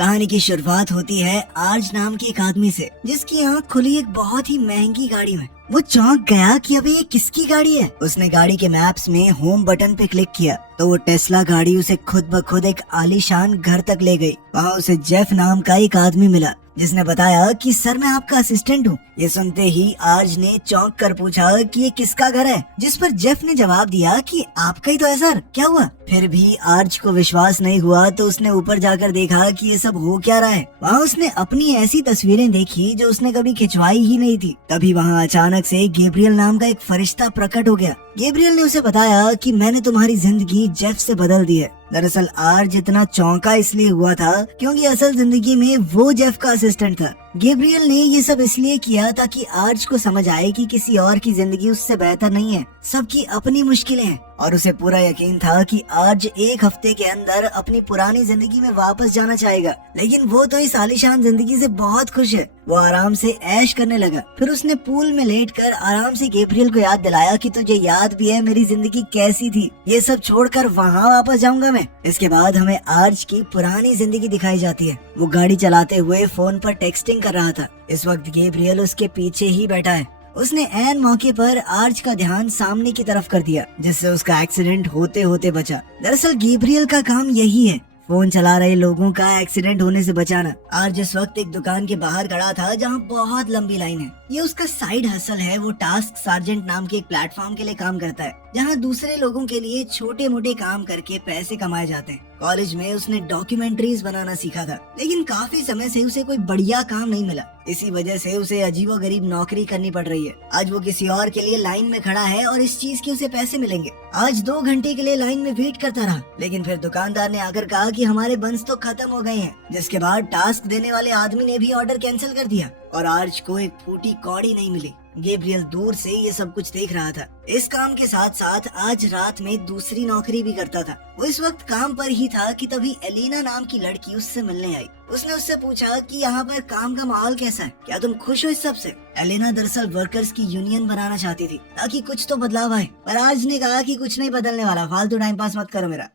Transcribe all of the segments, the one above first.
कहानी की शुरुआत होती है आर्ज नाम के एक आदमी से, जिसकी आंख खुली एक बहुत ही महंगी गाड़ी में। वो चौंक गया कि अबे ये किसकी गाड़ी है। उसने गाड़ी के मैप्स में होम बटन पे क्लिक किया तो वो टेस्ला गाड़ी उसे खुद ब खुद एक आलीशान घर तक ले गई। वहाँ उसे जेफ नाम का एक आदमी मिला, जिसने बताया कि सर मैं आपका असिस्टेंट हूँ। ये सुनते ही आर्ज ने चौंक कर पूछा कि ये किसका घर है, जिस पर जेफ ने जवाब दिया कि आपका ही तो है सर, क्या हुआ। फिर भी आर्ज को विश्वास नहीं हुआ तो उसने ऊपर जाकर देखा कि ये सब हो क्या रहा है। वहाँ उसने अपनी ऐसी तस्वीरें देखी जो उसने कभी खिंचवाई ही नहीं थी। तभी वहाँ अचानक से गैब्रियल नाम का एक फरिश्ता प्रकट हो गया। गैब्रियल ने उसे बताया कि मैंने तुम्हारी जिंदगी जेफ से बदल दी है। दरअसल आर्ज इतना चौंका इसलिए हुआ था क्योंकि असल जिंदगी में वो जेफ का असिस्टेंट था। गैब्रियल ने ये सब इसलिए किया ताकि आर्ज को समझ आए कि किसी और की जिंदगी उससे बेहतर नहीं है, सबकी अपनी मुश्किलें हैं। और उसे पूरा यकीन था कि आर्ज एक हफ्ते के अंदर अपनी पुरानी जिंदगी में वापस जाना चाहेगा। लेकिन वो तो इस आलीशान जिंदगी से बहुत खुश है। वो आराम से ऐश करने लगा। फिर उसने पूल में लेटकर आराम से गैब्रियल को याद दिलाया कि तुझे याद भी है मेरी जिंदगी कैसी थी, ये सब छोड़कर वहाँ वापस जाऊंगा मैं। इसके बाद हमें आर्ज की पुरानी जिंदगी दिखाई जाती है। वो गाड़ी चलाते हुए फोन पर टेक्सटिंग कर रहा था। इस वक्त गैब्रियल उसके पीछे ही बैठा है। उसने ऐन मौके पर आर्ज का ध्यान सामने की तरफ कर दिया, जिससे उसका एक्सीडेंट होते होते बचा। दरअसल गैब्रियल का काम यही है, फोन चला रहे लोगों का एक्सीडेंट होने से बचाना। आर्ज इस वक्त एक दुकान के बाहर खड़ा था जहाँ बहुत लंबी लाइन है। ये उसका साइड हसल है। वो टास्क सार्जेंट नाम के एक प्लेटफॉर्म के लिए काम करता है, जहाँ दूसरे लोगों के लिए छोटे मोटे काम करके पैसे कमाए जाते हैं। कॉलेज में उसने डॉक्यूमेंट्रीज बनाना सीखा था, लेकिन काफी समय से उसे कोई बढ़िया काम नहीं मिला। इसी वजह से उसे अजीबोगरीब नौकरी करनी पड़ रही है। आज वो किसी और के लिए लाइन में खड़ा है और इस चीज के उसे पैसे मिलेंगे। आज 2 घंटे के लिए लाइन में वेट करता रहा, लेकिन फिर दुकानदार ने आकर कहा कि हमारे बंस तो खत्म हो गए हैं, जिसके बाद टास्क देने वाले आदमी ने भी ऑर्डर कैंसिल कर दिया और आर्ज को एक फूटी कौड़ी नहीं मिली। गैब्रियल दूर से ये सब कुछ देख रहा था। इस काम के साथ साथ आज रात में दूसरी नौकरी भी करता था। वो इस वक्त काम पर ही था कि तभी एलिना नाम की लड़की उससे मिलने आई। उसने उससे पूछा कि यहाँ पर काम का माहौल कैसा है, क्या तुम खुश हो इस सब से। एलिना दरअसल वर्कर्स की यूनियन बनाना चाहती थी ताकि कुछ तो बदलाव आए, पर आर्ज ने कहा कि कुछ नहीं बदलने वाला, फालतू टाइम पास मत करो मेरा।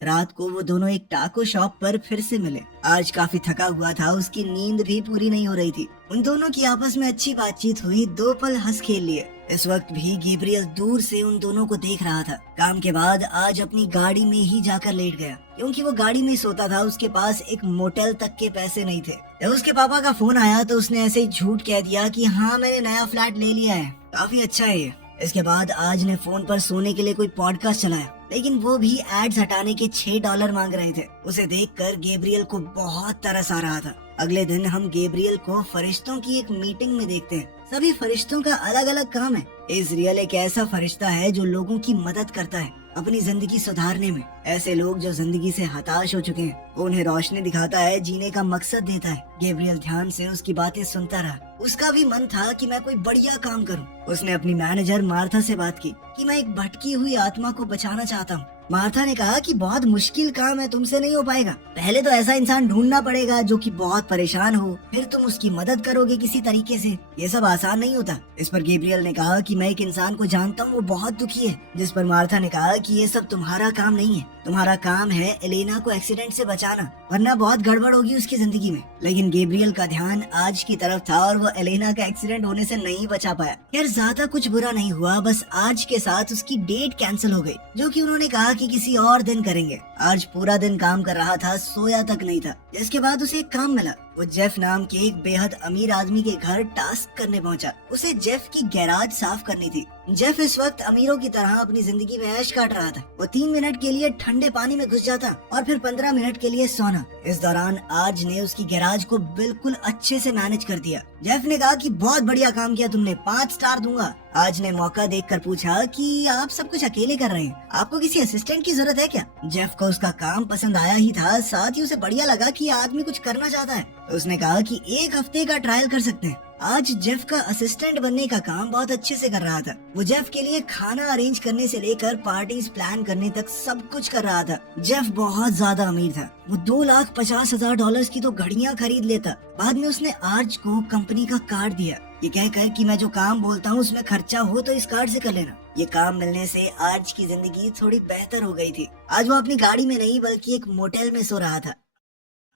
रात को वो दोनों एक टाको शॉप पर फिर से मिले। आज काफी थका हुआ था, उसकी नींद भी पूरी नहीं हो रही थी। उन दोनों की आपस में अच्छी बातचीत हुई, 2 पल हंस खेल लिए। इस वक्त भी गैब्रियल दूर से उन दोनों को देख रहा था। काम के बाद आज अपनी गाड़ी में ही जाकर लेट गया, क्योंकि वो गाड़ी में सोता था। उसके पास एक मोटेल तक के पैसे नहीं थे। जब उसके पापा का फोन आया तो उसने ऐसे ही झूठ कह दिया कि हाँ मैंने नया फ्लैट ले लिया है, काफी अच्छा है ये। इसके बाद आज ने फोन पर सोने के लिए कोई पॉडकास्ट चलाया, लेकिन वो भी एड्स हटाने के $6 मांग रहे थे। उसे देखकर गैब्रियल को बहुत तरस आ रहा था। अगले दिन हम गैब्रियल को फरिश्तों की एक मीटिंग में देखते हैं। सभी फरिश्तों का अलग अलग काम है। इज़राइल एक ऐसा फरिश्ता है जो लोगों की मदद करता है अपनी जिंदगी सुधारने में। ऐसे लोग जो जिंदगी से हताश हो चुके हैं, वो उन्हें रोशनी दिखाता है, जीने का मकसद देता है। गैब्रियल ध्यान से उसकी बातें सुनता रहा। उसका भी मन था कि मैं कोई बढ़िया काम करूं। उसने अपनी मैनेजर मार्था से बात की कि मैं एक भटकी हुई आत्मा को बचाना चाहता हूँ। मार्था ने कहा कि बहुत मुश्किल काम है, तुमसे नहीं हो पाएगा। पहले तो ऐसा इंसान ढूंढना पड़ेगा जो कि बहुत परेशान हो, फिर तुम उसकी मदद करोगे किसी तरीके से। ये सब आसान नहीं होता। इस पर गैब्रियल ने कहा कि मैं एक इंसान को जानता हूँ, वो बहुत दुखी है। जिस पर मार्था ने कहा कि ये सब तुम्हारा काम नहीं है, तुम्हारा काम है एलेना को एक्सीडेंट से बचाना, वरना बहुत गड़बड़ होगी उसकी जिंदगी में। लेकिन गैब्रियल का ध्यान आज की तरफ था और वो एलेना का एक्सीडेंट होने से नहीं बचा पाया। यार ज्यादा कुछ बुरा नहीं हुआ, बस आज के साथ उसकी डेट कैंसिल हो गई, जो कि उन्होंने कहा कि किसी और दिन करेंगे। आज पूरा दिन काम कर रहा था, सोया तक नहीं था। जिसके बाद उसे एक काम मिला। वो जेफ नाम के एक बेहद अमीर आदमी के घर टास्क करने पहुंचा। उसे जेफ की गैराज साफ करनी थी। जेफ इस वक्त अमीरों की तरह अपनी जिंदगी में ऐश काट रहा था। वो 3 मिनट के लिए ठंडे पानी में घुस जाता और फिर 15 मिनट के लिए सोना। इस दौरान आज ने उसकी गैराज को बिल्कुल अच्छे से मैनेज कर दिया। जेफ ने कहा कि बहुत बढ़िया काम किया तुमने, 5 स्टार दूंगा। आज ने मौका देखकर पूछा कि आप सब कुछ अकेले कर रहे हैं, आपको किसी असिस्टेंट की जरूरत है क्या। जेफ को उसका काम पसंद आया ही था, साथ ही उसे बढ़िया लगा कि आदमी कुछ करना चाहता है। तो उसने कहा कि 1 हफ्ते का ट्रायल कर सकते हैं। आज जेफ का असिस्टेंट बनने का काम बहुत अच्छे से कर रहा था। वो जेफ के लिए खाना अरेंज करने से लेकर पार्टीज प्लान करने तक सब कुछ कर रहा था। जेफ बहुत ज्यादा अमीर था। वो $2,50,000 की तो घड़ियां खरीद लेता। बाद में उसने आर्ज को कंपनी का कार्ड दिया, ये कहकर कि मैं जो काम बोलता हूँ उसमें खर्चा हो तो इस कार्ड से कर लेना। ये काम मिलने से आर्ज की जिंदगी थोड़ी बेहतर हो गई थी। आज वो अपनी गाड़ी में नहीं बल्कि एक मोटेल में सो रहा था।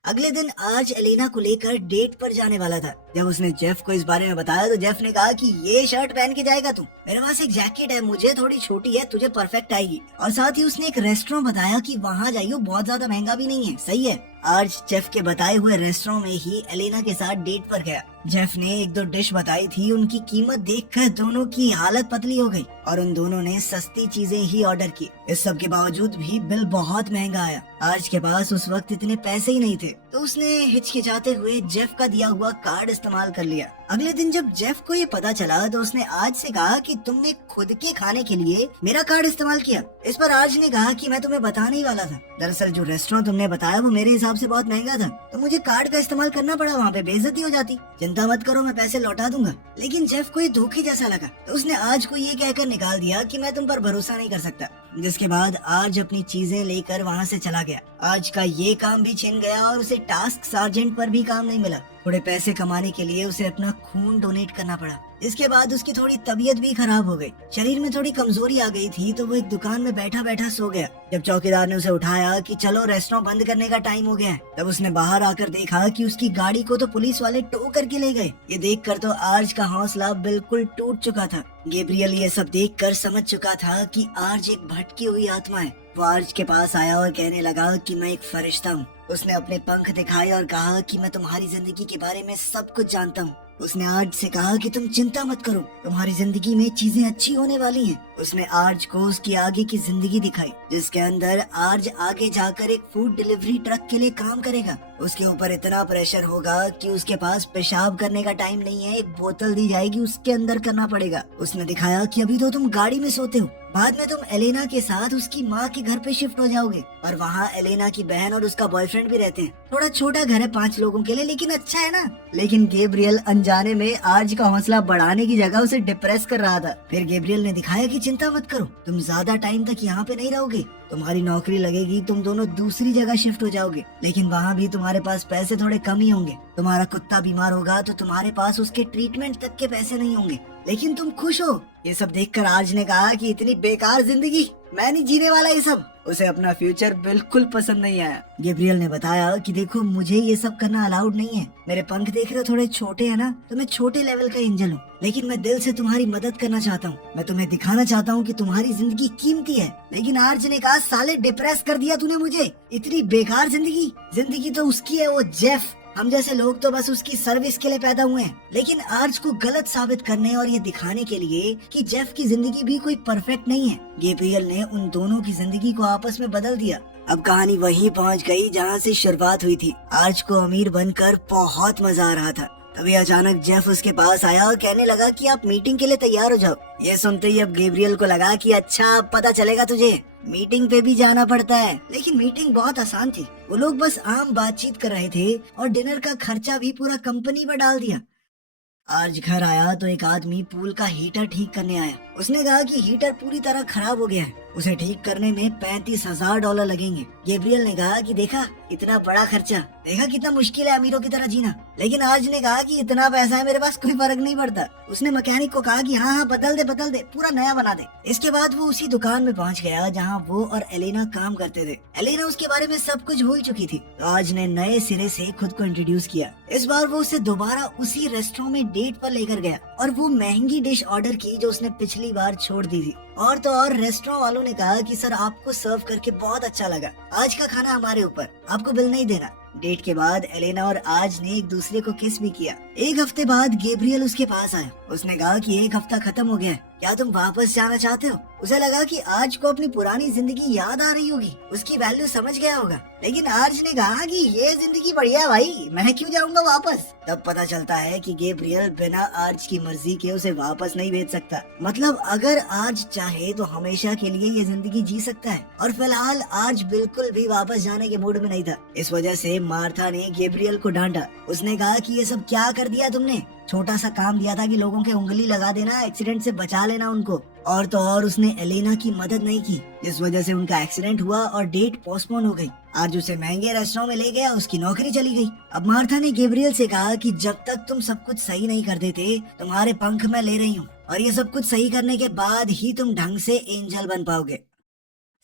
अगले दिन आज एलेना को लेकर डेट पर जाने वाला था। जब उसने जेफ को इस बारे में बताया तो जेफ ने कहा कि ये शर्ट पहन के जाएगा तू, मेरे पास एक जैकेट है, मुझे थोड़ी छोटी है, तुझे परफेक्ट आएगी। और साथ ही उसने एक रेस्टोरेंट बताया कि वहाँ जाइयो, बहुत ज्यादा महंगा भी नहीं है, सही है। आज जेफ के बताए हुए रेस्टोरेंट में ही एलेना के साथ डेट पर गया। जेफ ने एक दो डिश बताई थी, उनकी कीमत देखकर दोनों की हालत पतली हो गई और उन दोनों ने सस्ती चीजें ही ऑर्डर की। इस सब के बावजूद भी बिल बहुत महंगा आया। आज के पास उस वक्त इतने पैसे ही नहीं थे, तो उसने हिचकिचाते हुए जेफ का दिया हुआ कार्ड इस्तेमाल कर लिया। अगले दिन जब जेफ को ये पता चला तो उसने आज से कहा कि तुमने खुद के खाने के लिए मेरा कार्ड इस्तेमाल किया। इस पर आज ने कहा कि मैं तुम्हें बताने ही वाला था, दरअसल जो रेस्टोरेंट तुमने बताया वो मेरे हिसाब से बहुत महंगा था, तो मुझे कार्ड का इस्तेमाल करना पड़ा, वहाँ पे बेइज्जती हो जाती। चिंता मत करो, मैं पैसे लौटा दूंगा। लेकिन जेफ को ये धोखे जैसा लगा, तो उसने आज को ये कहकर निकाल दिया कि मैं तुम पर भरोसा नहीं कर सकता। जिसके बाद आज अपनी चीजें लेकर वहाँ से चला गया। आज का ये काम भी छिन गया और उसे टास्क सार्जेंट पर भी काम नहीं मिला। थोड़े पैसे कमाने के लिए उसे अपना खून डोनेट करना पड़ा। इसके बाद उसकी थोड़ी तबीयत भी खराब हो गई, शरीर में थोड़ी कमजोरी आ गई थी, तो वो एक दुकान में बैठा बैठा सो गया। जब चौकीदार ने उसे उठाया कि चलो रेस्टोरेंट बंद करने का टाइम हो गया है, तब उसने बाहर आकर देखा कि उसकी गाड़ी को तो पुलिस वाले टो करके ले गए। ये देखकर तो आर्ज का हौसला बिल्कुल टूट चुका था। गैब्रियल ये सब देखकर समझ चुका था कि आर्ज एक भटकी हुई आत्मा है। वो आर्ज के पास आया और कहने लगा कि मैं एक फरिश्ता हूँ। उसने अपने पंख दिखाए और कहा कि मैं तुम्हारी जिंदगी के बारे में सब कुछ जानता हूँ। उसने आर्ज से कहा कि तुम चिंता मत करो, तुम्हारी जिंदगी में चीजें अच्छी होने वाली हैं। उसने आर्ज को उसकी आगे की जिंदगी दिखाई, जिसके अंदर आर्ज आगे जाकर एक फूड डिलीवरी ट्रक के लिए काम करेगा। उसके ऊपर इतना प्रेशर होगा कि उसके पास पेशाब करने का टाइम नहीं है, एक बोतल दी जाएगी, उसके अंदर करना पड़ेगा। उसने दिखाया कि अभी तो तुम गाड़ी में सोते हो, बाद में तुम एलेना के साथ उसकी माँ के घर पे शिफ्ट हो जाओगे और वहाँ एलेना की बहन और उसका बॉयफ्रेंड भी रहते हैं। थोड़ा छोटा घर है 5 लोगों के लिए, लेकिन अच्छा है ना। लेकिन गैब्रियल अनजाने में आर्ज का हौसला बढ़ाने की जगह उसे डिप्रेस कर रहा था। फिर गैब्रियल ने दिखाया कि चिंता मत करो, तुम ज्यादा टाइम तक यहाँ पे नहीं रहोगे, तुम्हारी नौकरी लगेगी, तुम दोनों दूसरी जगह शिफ्ट हो जाओगे, लेकिन वहाँ भी तुम्हारे पास पैसे थोड़े कम ही होंगे। तुम्हारा कुत्ता बीमार होगा तो तुम्हारे पास उसके ट्रीटमेंट तक के पैसे नहीं होंगे, लेकिन तुम खुश हो। ये सब देखकर आर्ज ने कहा कि इतनी बेकार जिंदगी, मैं नहीं जीने वाला ये सब। उसे अपना फ्यूचर बिल्कुल पसंद नहीं आया। गैब्रियल ने बताया कि देखो, मुझे ये सब करना अलाउड नहीं है। मेरे पंख देख रहे हो, थोड़े छोटे हैं ना, तो मैं छोटे लेवल का एंजल हूँ, लेकिन मैं दिल से तुम्हारी मदद करना चाहता हूँ। मैं तुम्हें दिखाना चाहता हूँ कि तुम्हारी जिंदगी कीमती है। लेकिन आर्ज ने कहा, साले डिप्रेस कर दिया तूने मुझे, इतनी बेकार जिंदगी। जिंदगी तो उसकी है, वो जेफ, हम जैसे लोग तो बस उसकी सर्विस के लिए पैदा हुए हैं। लेकिन आर्ज को गलत साबित करने और ये दिखाने के लिए कि जेफ की जिंदगी भी कोई परफेक्ट नहीं है, गैब्रियल ने उन दोनों की जिंदगी को आपस में बदल दिया। अब कहानी वहीं पहुंच गई जहां से शुरुआत हुई थी। आर्ज को अमीर बनकर बहुत मजा आ रहा था। तभी अचानक जेफ उसके पास आया और कहने लगा कि आप मीटिंग के लिए तैयार हो जाओ। ये सुनते ही अब गैब्रियल को लगा कि अच्छा, अब पता चलेगा तुझे, मीटिंग पे भी जाना पड़ता है। लेकिन मीटिंग बहुत आसान थी, वो लोग बस आम बातचीत कर रहे थे और डिनर का खर्चा भी पूरा कंपनी पर डाल दिया। आज घर आया तो एक आदमी पूल का हीटर ठीक करने आया। उसने कहा कि हीटर पूरी तरह खराब हो गया है, उसे ठीक करने में $35,000 लगेंगे। गैब्रियल ने कहा कि देखा, इतना बड़ा खर्चा, देखा कितना मुश्किल है अमीरों की तरह जीना। लेकिन आज ने कहा कि इतना पैसा है मेरे पास, कोई फर्क नहीं पड़ता। उसने मैकेनिक को कहा कि हाँ, बदल दे, पूरा नया बना दे। इसके बाद वो उसी दुकान में पहुंच गया जहाँ वो और एलेना काम करते थे। एलेना उसके बारे में सब कुछ भूल चुकी थी, तो आज ने नए सिरे से खुद को इंट्रोड्यूस किया। इस बार वो उसे दोबारा उसी रेस्टोरेंट में डेट पर लेकर गया और वो महंगी डिश ऑर्डर की जो उसने पिछली बार छोड़ दी थी। और तो और रेस्टोरेंट वालों ने कहा कि सर, आपको सर्व करके बहुत अच्छा लगा, आज का खाना हमारे ऊपर, आपको बिल नहीं देना। डेट के बाद एलेना और आज ने एक दूसरे को किस भी किया। एक हफ्ते बाद गैब्रियल उसके पास आया। उसने कहा कि 1 हफ्ता खत्म हो गया है, क्या तुम वापस जाना चाहते हो? उसे लगा कि आज को अपनी पुरानी जिंदगी याद आ रही होगी, उसकी वैल्यू समझ गया होगा। लेकिन आज ने कहा कि ये जिंदगी बढ़िया भाई, मैं क्यों जाऊंगा वापस। तब पता चलता है कि गैब्रियल बिना आज की मर्जी के उसे वापस नहीं भेज सकता। मतलब अगर आज चाहे तो हमेशा के लिए ये जिंदगी जी सकता है। और फिलहाल आज बिल्कुल भी वापस जाने के मूड में नहीं था। इस वजह से मार्था ने गैब्रियल को डांटा। उसने कहा कि ये सब क्या कर दिया तुमने, छोटा सा काम दिया था कि लोगों के उंगली लगा देना, एक्सीडेंट से बचा लेना उनको। और तो और उसने एलेना की मदद नहीं की, जिस वजह से उनका एक्सीडेंट हुआ और डेट पोस्टपोन हो गई। आज उसे महंगे रेस्टोरेंट में ले गया, उसकी नौकरी चली गई। अब मार्था ने गैब्रियल से कहा कि जब तक तुम सब कुछ सही नहीं कर देते, तुम्हारे पंख मैं ले रही हूँ, और ये सब कुछ सही करने के बाद ही तुम ढंग से एंजल बन पाओगे।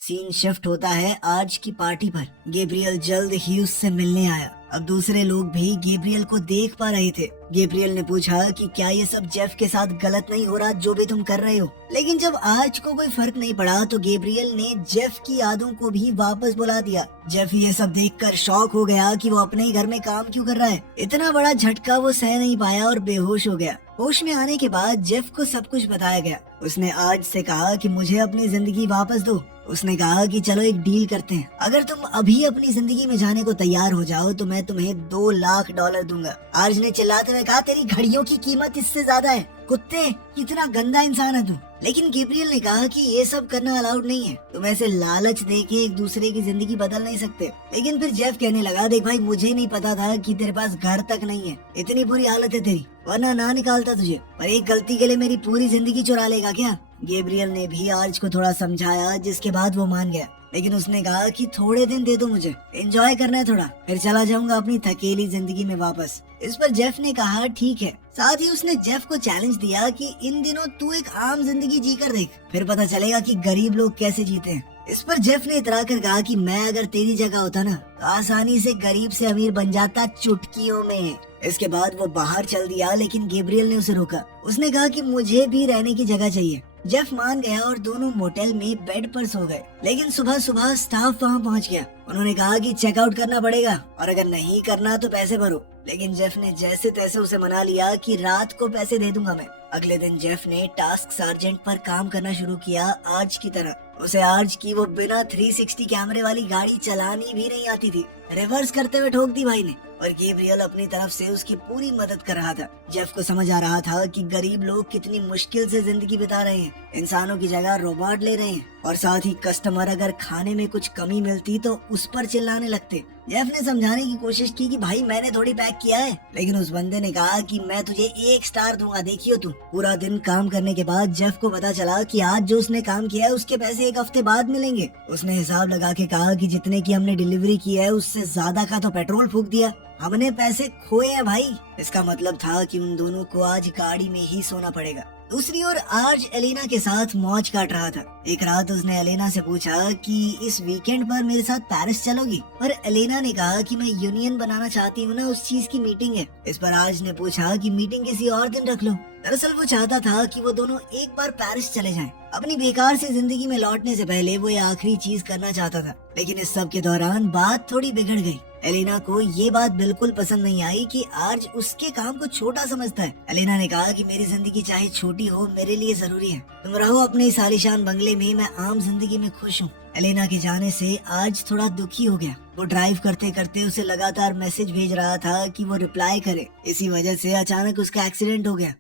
सीन शिफ्ट होता है आज की पार्टी पर। गैब्रियल जल्द ही उससे मिलने आया। अब दूसरे लोग भी गैब्रियल को देख पा रहे थे। गैब्रियल ने पूछा कि क्या ये सब जेफ के साथ गलत नहीं हो रहा जो भी तुम कर रहे हो। लेकिन जब आर्च को कोई फर्क नहीं पड़ा तो गैब्रियल ने जेफ की यादों को भी वापस बुला दिया। जेफ ये सब देखकर शॉक हो गया कि वो अपने ही घर में काम क्यों कर रहा है। इतना बड़ा झटका वो सह नहीं पाया और बेहोश हो गया। होश में आने के बाद जेफ को सब कुछ बताया गया। उसने आर्च से कहा कि मुझे अपनी जिंदगी वापस दो। उसने कहा कि चलो एक डील करते हैं, अगर तुम अभी अपनी जिंदगी में जाने को तैयार हो जाओ तो मैं तुम्हें $2 लाख दूंगा। आर्च ने चिल्लाते हुए कहा, तेरी घड़ियों की कीमत इससे ज्यादा है। कुत्ते, कितना गंदा इंसान है तू। लेकिन गैब्रियल ने कहा कि ये सब करना अलाउड नहीं है, तुम ऐसे लालच देके एक दूसरे की जिंदगी बदल नहीं सकते। लेकिन फिर जेफ कहने लगा, देख भाई, मुझे नहीं पता था कि तेरे पास घर तक नहीं है, इतनी बुरी हालत है तेरी, वरना ना निकालता तुझे, पर एक गलती के लिए मेरी पूरी जिंदगी चुरा लेगा क्या। गैब्रियल ने भी आर्च को थोड़ा समझाया, जिसके बाद वो मान गया। लेकिन उसने कहा कि थोड़े दिन दे दो, मुझे एंजॉय करना है थोड़ा, फिर चला जाऊंगा अपनी थकेली जिंदगी में वापस। इस पर जेफ ने कहा ठीक है। साथ ही उसने जेफ को चैलेंज दिया कि इन दिनों तू एक आम जिंदगी जीकर देख, फिर पता चलेगा कि गरीब लोग कैसे जीते हैं। इस पर जेफ ने इतरा कर कहा कि मैं अगर तेरी जगह होता ना तो आसानी से गरीब से अमीर बन जाता चुटकियों में। इसके बाद वो बाहर चल दिया, लेकिन गैब्रियल ने उसे रोका। उसने कहा कि मुझे भी रहने की जगह चाहिए। जेफ मान गया और दोनों मोटेल में बेड पर सो गए। लेकिन सुबह सुबह स्टाफ वहाँ पहुँच गया। उन्होंने कहा कि चेकआउट करना पड़ेगा और अगर नहीं करना तो पैसे भरो। लेकिन जेफ ने जैसे तैसे उसे मना लिया कि रात को पैसे दे दूंगा मैं। अगले दिन जेफ ने टास्क सार्जेंट पर काम करना शुरू किया, आर्च की तरह। उसे आर्च की वो बिना 360 कैमरे वाली गाड़ी चलानी भी नहीं आती थी। रिवर्स करते हुए ठोक दी भाई ने, और गैब्रियल अपनी तरफ से उसकी पूरी मदद कर रहा था। जेफ को समझ आ रहा था कि गरीब लोग कितनी मुश्किल से जिंदगी बिता रहे हैं, इंसानों की जगह रोबोट ले रहे हैं, और साथ ही कस्टमर अगर खाने में कुछ कमी मिलती तो उस पर चिल्लाने लगते। जेफ ने समझाने की कोशिश की कि भाई मैंने थोड़ी पैक किया है, लेकिन उस बंदे ने कहा कि मैं तुझे 1 स्टार दूंगा, देखियो तू। पूरा दिन काम करने के बाद जेफ को पता चला कि आज जो उसने काम किया है उसके पैसे 1 हफ्ते बाद मिलेंगे। उसने हिसाब लगा के कहा कि जितने की हमने डिलीवरी की है उससे ज्यादा का तो पेट्रोल फूक दिया, हमने पैसे खोए हैं भाई। इसका मतलब था कि उन दोनों को आज गाड़ी में ही सोना पड़ेगा। दूसरी ओर आज एलेना के साथ मौज काट रहा था। एक रात उसने एलेना से पूछा कि इस वीकेंड पर मेरे साथ पेरिस चलोगी, पर एलेना ने कहा कि मैं यूनियन बनाना चाहती हूँ ना, उस चीज की मीटिंग है। इस पर आज ने पूछा कि मीटिंग किसी और दिन रख लो। दरअसल वो चाहता था कि वो दोनों एक बार पेरिस चले जाएं। अपनी बेकार से जिंदगी में लौटने से पहले वो ये आखिरी चीज करना चाहता था। लेकिन इस सब के दौरान बात थोड़ी बिगड़ गई। एलेना को ये बात बिल्कुल पसंद नहीं आई कि आर्च उसके काम को छोटा समझता है। एलेना ने कहा कि मेरी जिंदगी चाहे छोटी हो मेरे लिए जरूरी है, तुम रहो अपने इस आलीशान बंगले में, मैं आम जिंदगी में खुश हूँ। एलेना के जाने से आज थोड़ा दुखी हो गया। वो ड्राइव करते करते उसे लगातार मैसेज भेज रहा था कि वो रिप्लाई करे। इसी वजह से अचानक उसका एक्सीडेंट हो गया।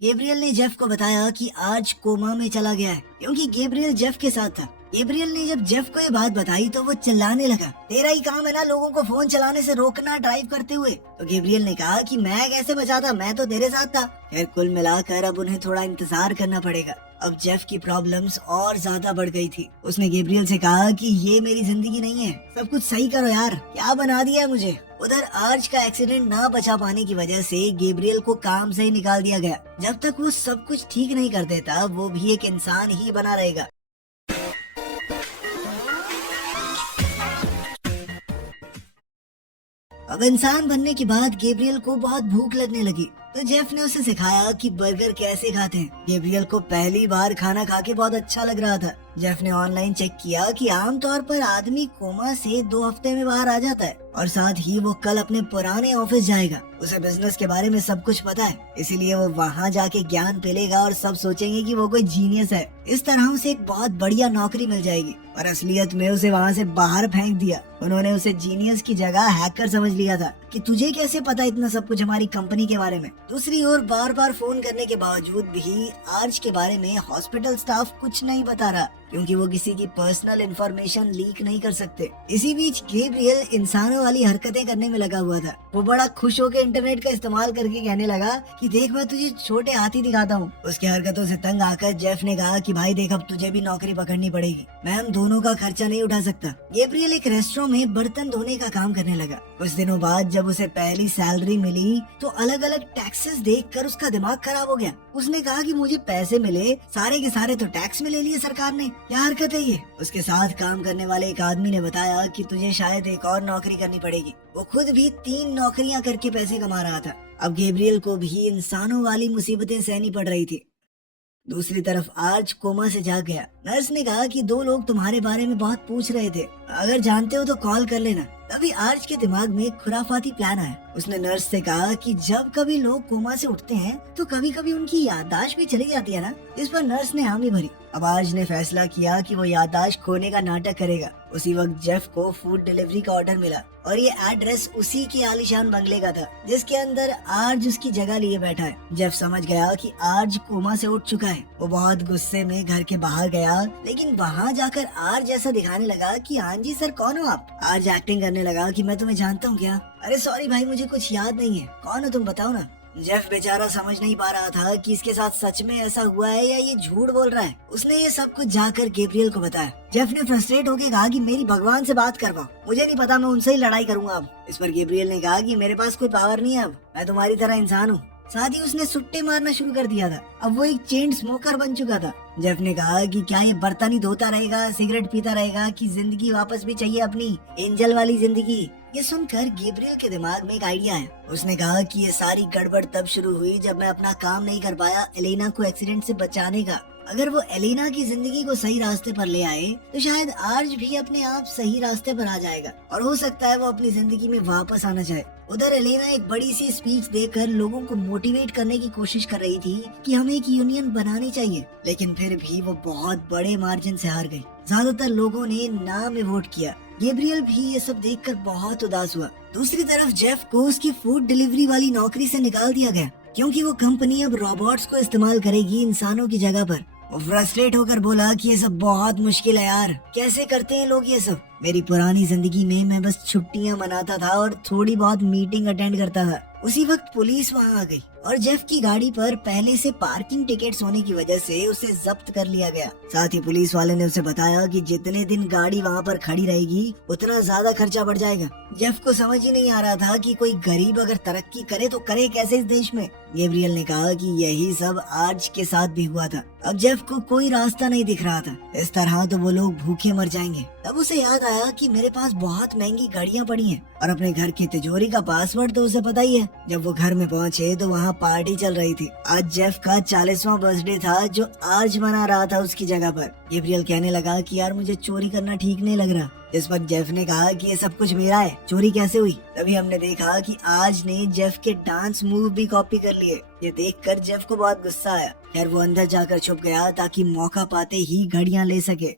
गैब्रियल ने जेफ को बताया कि आज कोमा में चला गया है, क्योंकि गैब्रियल जेफ के साथ था। गैब्रियल ने जब जेफ को ये बात बताई तो वो चिल्लाने लगा, तेरा ही काम है ना लोगों को फोन चलाने से रोकना ड्राइव करते हुए। तो गैब्रियल ने कहा कि मैं कैसे बचाता, मैं तो तेरे साथ था। खैर कुल मिलाकर अब उन्हें थोड़ा इंतजार करना पड़ेगा। अब जेफ की प्रॉब्लम्स और ज्यादा बढ़ गई थी। उसने गैब्रियल से कहा कि ये मेरी जिंदगी नहीं है, सब कुछ सही करो यार, क्या बना दिया है मुझे। उधर आर्च का एक्सीडेंट ना बचा पाने की वजह से गैब्रियल को काम से ही निकाल दिया गया। जब तक वो सब कुछ ठीक नहीं कर देता वो भी एक इंसान ही बना रहेगा। अब इंसान बनने के बाद गैब्रियल को बहुत भूख लगने लगी, तो जेफ ने उसे सिखाया कि बर्गर कैसे खाते हैं। गैब्रियल को पहली बार खाना खा के बहुत अच्छा लग रहा था। जेफ ने ऑनलाइन चेक किया कि आमतौर पर आदमी कोमा से 2 हफ्ते में बाहर आ जाता है, और साथ ही वो कल अपने पुराने ऑफिस जाएगा। उसे बिजनेस के बारे में सब कुछ पता है, इसीलिए वो वहाँ जाके ज्ञान पेलेगा और सब सोचेंगे कि वो कोई जीनियस है। इस तरह उसे एक बहुत बढ़िया नौकरी मिल जाएगी, और असलियत में उसे वहाँ से बाहर फेंक दिया। उन्होंने उसे जीनियस की जगह हैकर समझ लिया था कि तुझे कैसे पता इतना सब कुछ हमारी कंपनी के बारे में। दूसरी ओर बार बार फोन करने के बावजूद भी आर्च के बारे में हॉस्पिटल स्टाफ कुछ नहीं बता रहा, क्योंकि वो किसी की पर्सनल इंफॉर्मेशन लीक नहीं कर सकते। इसी बीच गैब्रियल इंसानों वाली हरकतें करने में लगा हुआ था। वो बड़ा खुश होकर इंटरनेट का इस्तेमाल करके कहने लगा कि देख मैं तुझे छोटे हाथी दिखाता हूँ। उसकी हरकतों से तंग आकर जेफ ने कहा कि भाई देख अब तुझे भी नौकरी पकड़नी पड़ेगी, मैं हम दोनों का खर्चा नहीं उठा सकता। गैब्रियल एक रेस्टोरेंट में बर्तन धोने का काम करने लगा। कुछ दिनों बाद जब उसे पहली सैलरी मिली तो अलग अलग टैक्सेस देखकर उसका दिमाग खराब हो गया। उसने कहा कि मुझे पैसे मिले, सारे के सारे तो टैक्स में ले लिए सरकार ने, क्या हरकत है ये? उसके साथ काम करने वाले एक आदमी ने बताया कि तुझे शायद एक और नौकरी करनी पड़ेगी। वो खुद भी 3 नौकरियां करके पैसे कमा रहा था। अब गैब्रियल को भी इंसानों वाली मुसीबतें सहनी पड़ रही थी। दूसरी तरफ आर्च कोमा से जाग गया। नर्स ने कहा कि 2 लोग तुम्हारे बारे में बहुत पूछ रहे थे, अगर जानते हो तो कॉल कर लेना। तभी आर्च के दिमाग में एक खुराफाती प्लान आया। उसने नर्स से कहा कि जब कभी लोग कोमा से उठते हैं तो कभी कभी उनकी याददाश्त भी चली जाती है ना। इस पर नर्स ने हामी भरी। अब आर्च ने फैसला किया कि वो याददाश्त खोने का नाटक करेगा। उसी वक्त जेफ को फूड डिलीवरी का ऑर्डर मिला और ये एड्रेस उसी के आलीशान बंगले का था जिसके अंदर आर्ज उसकी जगह लिए बैठा है। जेफ समझ गया कि आर्ज कोमा से उठ चुका है। वो बहुत गुस्से में घर के बाहर गया, लेकिन वहाँ जाकर आर्ज ऐसा दिखाने लगा कि हाँ जी सर, कौन हो आप? आर्ज एक्टिंग करने लगा कि मैं तुम्हें जानता हूँ क्या? अरे सॉरी भाई, मुझे कुछ याद नहीं है। कौन हो तुम, बताओ ना। जेफ बेचारा समझ नहीं पा रहा था कि इसके साथ सच में ऐसा हुआ है या ये झूठ बोल रहा है। उसने ये सब कुछ जाकर गैब्रियल को बताया। जेफ ने फ्रस्ट्रेट होकर कहा कि मेरी भगवान से बात करवाओ, मुझे नहीं पता, मैं उनसे ही लड़ाई करूंगा अब। इस पर गैब्रियल ने कहा कि मेरे पास कोई पावर नहीं है, अब मैं तुम्हारी तरह इंसान हूँ। साथ ही उसने सुट्टे मारना शुरू कर दिया था। अब वो एक चेन स्मोकर बन चुका था। जेफ ने कहा कि क्या ये बर्तन ही धोता रहेगा, सिगरेट पीता रहेगा, कि जिंदगी वापस भी चाहिए अपनी एंजल वाली जिंदगी? ये सुनकर गैब्रियल के दिमाग में एक आइडिया आया। उसने कहा कि ये सारी गड़बड़ तब शुरू हुई जब मैं अपना काम नहीं कर पाया एलेना को एक्सीडेंट से बचाने का। अगर वो एलेना की जिंदगी को सही रास्ते पर ले आए तो शायद आर्ज भी अपने आप सही रास्ते पर आ जाएगा और हो सकता है वो अपनी जिंदगी में वापस आना चाहे। उधर एलेना एक बड़ी सी स्पीच देकर लोगों को मोटिवेट करने की कोशिश कर रही थी कि हमें एक यूनियन बनानी चाहिए, लेकिन फिर भी वो बहुत बड़े मार्जिन से हार गई। ज्यादातर लोगों ने ना में वोट किया। गैब्रियल भी ये सब देखकर बहुत उदास हुआ। दूसरी तरफ जेफ को उसकी फूड डिलीवरी वाली नौकरी से निकाल दिया गया क्योंकि वो कंपनी अब रोबोट्स को इस्तेमाल करेगी इंसानों की जगह पर। वो फ्रस्ट्रेट होकर बोला कि ये सब बहुत मुश्किल है यार, कैसे करते हैं लोग ये सब? मेरी पुरानी जिंदगी में मैं बस छुट्टियां मनाता था और थोड़ी बहुत मीटिंग अटेंड करता था। उसी वक्त पुलिस वहां आ गई और जेफ की गाड़ी पर पहले से पार्किंग टिकट्स होने की वजह से उसे जब्त कर लिया गया। साथ ही पुलिस वाले ने उसे बताया कि जितने दिन गाड़ी वहां पर खड़ी रहेगी उतना ज्यादा खर्चा बढ़ जाएगा। जेफ को समझ ही नहीं आ रहा था कि कोई गरीब अगर तरक्की करे तो करे कैसे इस देश में। गैब्रियल ने कहा कि यही सब आज के साथ भी हुआ था। अब जेफ को कोई रास्ता नहीं दिख रहा था। इस तरह तो वो लोग भूखे मर जाएंगे। तब उसे याद आया कि मेरे पास बहुत महंगी घड़ियां पड़ी हैं और अपने घर की तिजोरी का पासवर्ड तो उसे पता ही है। जब वो घर में पहुंचे तो वहाँ पार्टी चल रही थी। आज जेफ का 40वां बर्थडे था जो आज मना रहा था उसकी जगह पर। गैब्रियल कहने लगा कि यार मुझे चोरी करना ठीक नहीं लग रहा। इस पर जेफ ने कहा कि ये सब कुछ मेरा है, चोरी कैसे हुई? तभी हमने देखा कि आज ने जेफ के डांस मूव भी कॉपी कर लिए। ये देखकर जेफ को बहुत गुस्सा आया। खैर वो अंदर जाकर छुप गया ताकि मौका पाते ही घड़ियां ले सके।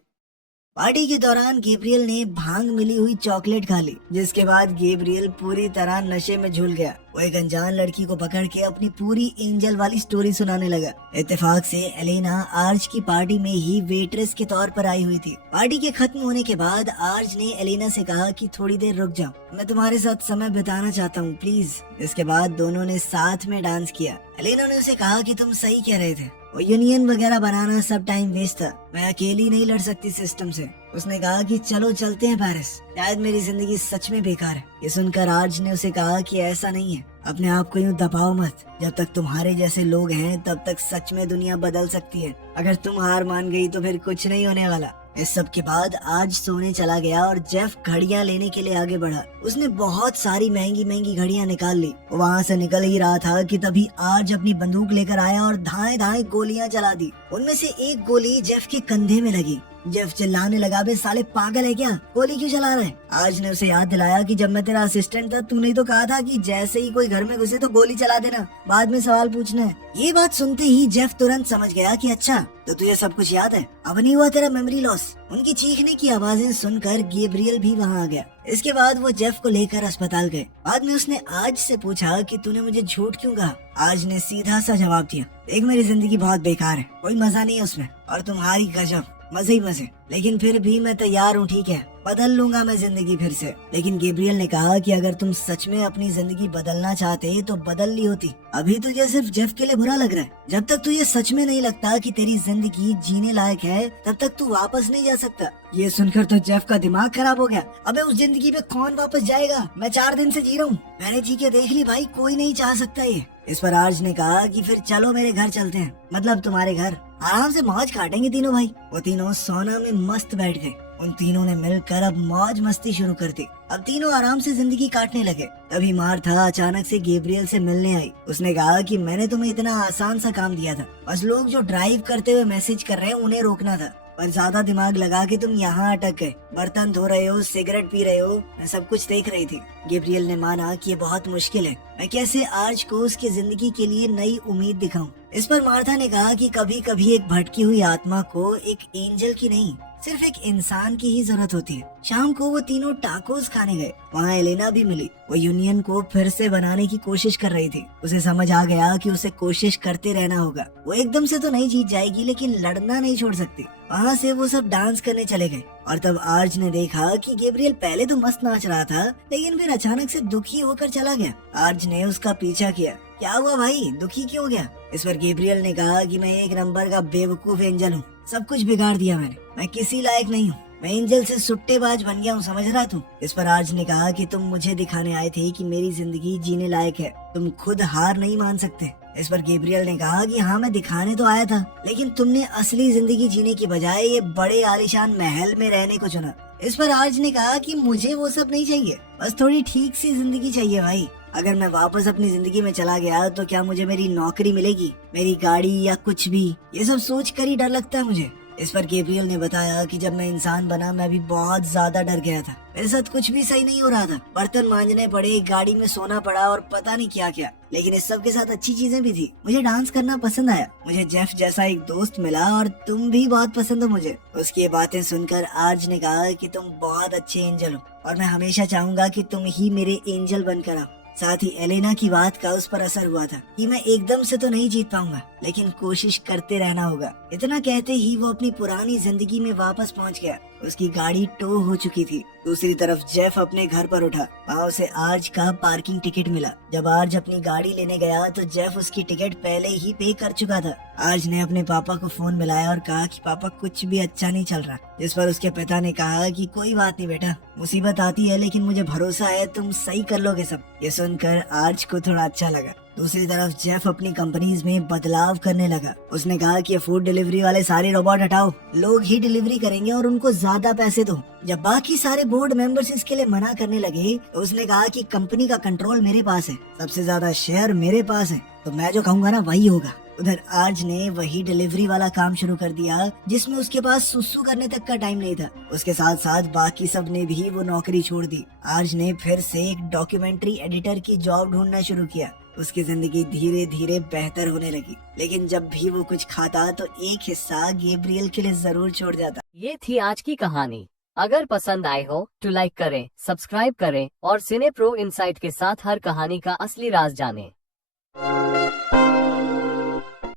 पार्टी के दौरान गैब्रियल ने भांग मिली हुई चॉकलेट खा ली, जिसके बाद गैब्रियल पूरी तरह नशे में झूल गया। वो एक अनजान लड़की को पकड़ के अपनी पूरी एंजल वाली स्टोरी सुनाने लगा। इत्तेफाक से एलेना आर्ज की पार्टी में ही वेट्रेस के तौर पर आई हुई थी। पार्टी के खत्म होने के बाद आर्ज ने एलेना से कहा कि थोड़ी देर रुक जाओ, मैं तुम्हारे साथ समय बिताना चाहता हूँ प्लीज। इसके बाद दोनों ने साथ में डांस किया। एलेना ने उसे कहा कि तुम सही कह रहे थे, वो यूनियन वगैरह बनाना सब टाइम वेस्ट था, मैं अकेली नहीं लड़ सकती सिस्टम से। उसने कहा कि चलो चलते हैं पेरिस, शायद मेरी जिंदगी सच में बेकार है। ये सुनकर आर्ज ने उसे कहा कि ऐसा नहीं है, अपने आप को यूं दबाओ मत, जब तक तुम्हारे जैसे लोग हैं तब तक सच में दुनिया बदल सकती है। अगर तुम हार मान गई तो फिर कुछ नहीं होने वाला। इस सब के बाद आज सोने चला गया और जेफ घड़ियां लेने के लिए आगे बढ़ा। उसने बहुत सारी महंगी महंगी घड़ियां निकाल ली। वहाँ से निकल ही रहा था कि तभी आज अपनी बंदूक लेकर आया और धाए धाए गोलियां चला दी। उनमें से एक गोली जेफ के कंधे में लगी। जेफ चिल्लाने लगा, बे साले पागल है क्या, गोली क्यों चला रहे? आज ने उसे याद दिलाया कि जब मैं तेरा असिस्टेंट था तूने तो कहा था कि जैसे ही कोई घर में घुसे तो गोली चला देना, बाद में सवाल पूछना है। ये बात सुनते ही जेफ तुरंत समझ गया कि अच्छा तो तुझे सब कुछ याद है, अब नहीं हुआ तेरा मेमोरी लॉस। उनकी चीखने की आवाजें सुनकर गैब्रियल भी वहाँ आ गया। इसके बाद वो जेफ को लेकर अस्पताल गए। बाद में उसने आज से पूछा कि तूने मुझे झूठ क्यों कहा? आज ने सीधा सा जवाब दिया, देख मेरी जिंदगी बहुत बेकार है, कोई मजा नहीं है उसमें, और तुम्हारी गजब मजे ही मजे, लेकिन फिर भी मैं तैयार हूँ, ठीक है, बदल लूंगा मैं जिंदगी फिर से। लेकिन गैब्रियल ने कहा कि अगर तुम सच में अपनी जिंदगी बदलना चाहते तो बदल ली होती। अभी तुझे सिर्फ जेफ के लिए बुरा लग रहा है। जब तक तुझे सच में नहीं लगता कि तेरी जिंदगी जीने लायक है तब तक तू वापस नहीं जा सकता। ये सुनकर तो जेफ का दिमाग खराब हो गया। अबे उस जिंदगी पे कौन वापस जाएगा, मैं 4 दिन से जी रहा हूँ, मैंने जी के देख ली भाई, कोई नहीं चाह सकता ये। इस पर आर्ज ने कहा कि फिर चलो मेरे घर चलते हैं, मतलब तुम्हारे घर। आराम से मौज काटेंगे तीनों भाई। वो तीनों सोना में मस्त बैठ गए। उन तीनों ने मिलकर अब मौज मस्ती शुरू कर दी। अब तीनों आराम से जिंदगी काटने लगे। तभी मार्था अचानक से गैब्रियल से मिलने आई। उसने कहा कि मैंने तुम्हें इतना आसान सा काम दिया था, बस लोग जो ड्राइव करते हुए मैसेज कर रहे हैं उन्हें रोकना था, पर ज्यादा दिमाग लगा के तुम यहाँ अटक गए। बर्तन धो रहे हो, सिगरेट पी रहे हो, मैं सब कुछ देख रही थी। गैब्रियल ने माना कि ये बहुत मुश्किल है, मैं कैसे आर्च को उसकी जिंदगी के लिए नई उम्मीद दिखाऊं। इस पर मार्था ने कहा कि कभी कभी एक भटकी हुई आत्मा को एक एंजल की नहीं, सिर्फ एक इंसान की ही जरूरत होती है। शाम को वो तीनों टाकोस खाने गए। वहाँ एलेना भी मिली। वो यूनियन को फिर से बनाने की कोशिश कर रही थी। उसे समझ आ गया कि उसे कोशिश करते रहना होगा। वो एकदम से तो नहीं जीत जाएगी, लेकिन लड़ना नहीं छोड़ सकती। वहाँ से वो सब डांस करने चले गए और तब आर्च ने देखा कि गैब्रियल पहले तो मस्त नाच रहा था, लेकिन फिर अचानक से दुखी होकर चला गया। आर्च ने उसका पीछा किया। क्या हुआ भाई, दुखी क्यों हो गया? इस पर गैब्रियल ने कहा कि मैं एक नंबर का बेवकूफ एंजल हूँ, सब कुछ बिगाड़ दिया मैंने, मैं किसी लायक नहीं हूँ, मैं एंजल से सुट्टेबाज बन गया हूँ, समझ रहा तू? इस पर आर्च ने कहा कि तुम मुझे दिखाने आए थे कि मेरी जिंदगी जीने लायक है, तुम खुद हार नहीं मान सकते। इस पर गैब्रियल ने कहा कि हाँ मैं दिखाने तो आया था, लेकिन तुमने असली जिंदगी जीने की बजाय ये बड़े आलीशान महल में रहने को चुना। इस पर आर्च ने कहा कि मुझे वो सब नहीं चाहिए, बस थोड़ी ठीक सी जिंदगी चाहिए भाई। अगर मैं वापस अपनी जिंदगी में चला गया तो क्या मुझे मेरी नौकरी मिलेगी, मेरी गाड़ी या कुछ भी? ये सब सोच कर ही डर लगता है मुझे। इस पर गैब्रियल ने बताया कि जब मैं इंसान बना मैं भी बहुत ज्यादा डर गया था, मेरे साथ कुछ भी सही नहीं हो रहा था, बर्तन मांजने पड़े, गाड़ी में सोना पड़ा और पता नहीं क्या क्या, लेकिन इस सब के साथ अच्छी चीजें भी थी। मुझे डांस करना पसंद आया, मुझे जेफ जैसा एक दोस्त मिला और तुम भी बहुत पसंद हो मुझे। उसकी ये बातें सुनकर आर्च ने कहा कि तुम बहुत अच्छे एंजल हो और मैं हमेशा चाहूंगा कि तुम ही मेरे एंजल बनकर आओ। साथ ही एलेना की बात का उस पर असर हुआ था कि मैं एकदम से तो नहीं जीत पाऊंगा, लेकिन कोशिश करते रहना होगा। इतना कहते ही वो अपनी पुरानी जिंदगी में वापस पहुंच गया। उसकी गाड़ी टो हो चुकी थी। दूसरी तरफ जेफ अपने घर पर उठा। वहाँ उसे आर्च का पार्किंग टिकट मिला। जब आर्च अपनी गाड़ी लेने गया तो जेफ उसकी टिकट पहले ही पे कर चुका था। आर्च ने अपने पापा को फोन मिलाया और कहा कि पापा कुछ भी अच्छा नहीं चल रहा। जिस पर उसके पिता ने कहा कि कोई बात नहीं बेटा, मुसीबत आती है लेकिन मुझे भरोसा है तुम सही कर लोगे सब। ये सुनकर आर्च को थोड़ा अच्छा लगा। दूसरी तरफ जेफ अपनी कंपनीज में बदलाव करने लगा। उसने कहा कि फूड डिलीवरी वाले सारे रोबोट हटाओ, लोग ही डिलीवरी करेंगे और उनको ज्यादा पैसे दो। जब बाकी सारे बोर्ड मेंबर्स इसके लिए मना करने लगे तो उसने कहा कि कंपनी का कंट्रोल मेरे पास है, सबसे ज्यादा शेयर मेरे पास है, तो मैं जो कहूँगा ना वही होगा। उधर आर्च ने वही डिलीवरी वाला काम शुरू कर दिया जिसमें उसके पास सुसु करने तक का टाइम नहीं था। उसके साथ साथ बाकी सब ने भी वो नौकरी छोड़ दी। आर्च ने फिर से एक डॉक्यूमेंट्री एडिटर की जॉब ढूंढना शुरू किया। उसकी जिंदगी धीरे धीरे बेहतर होने लगी, लेकिन जब भी वो कुछ खाता तो एक हिस्सा गैब्रियल के लिए जरूर छोड़ जाता। ये थी आज की कहानी। अगर पसंद आए हो तो लाइक करें, सब्सक्राइब करें और सिने प्रो इनसाइट के साथ हर कहानी का असली राज जानें।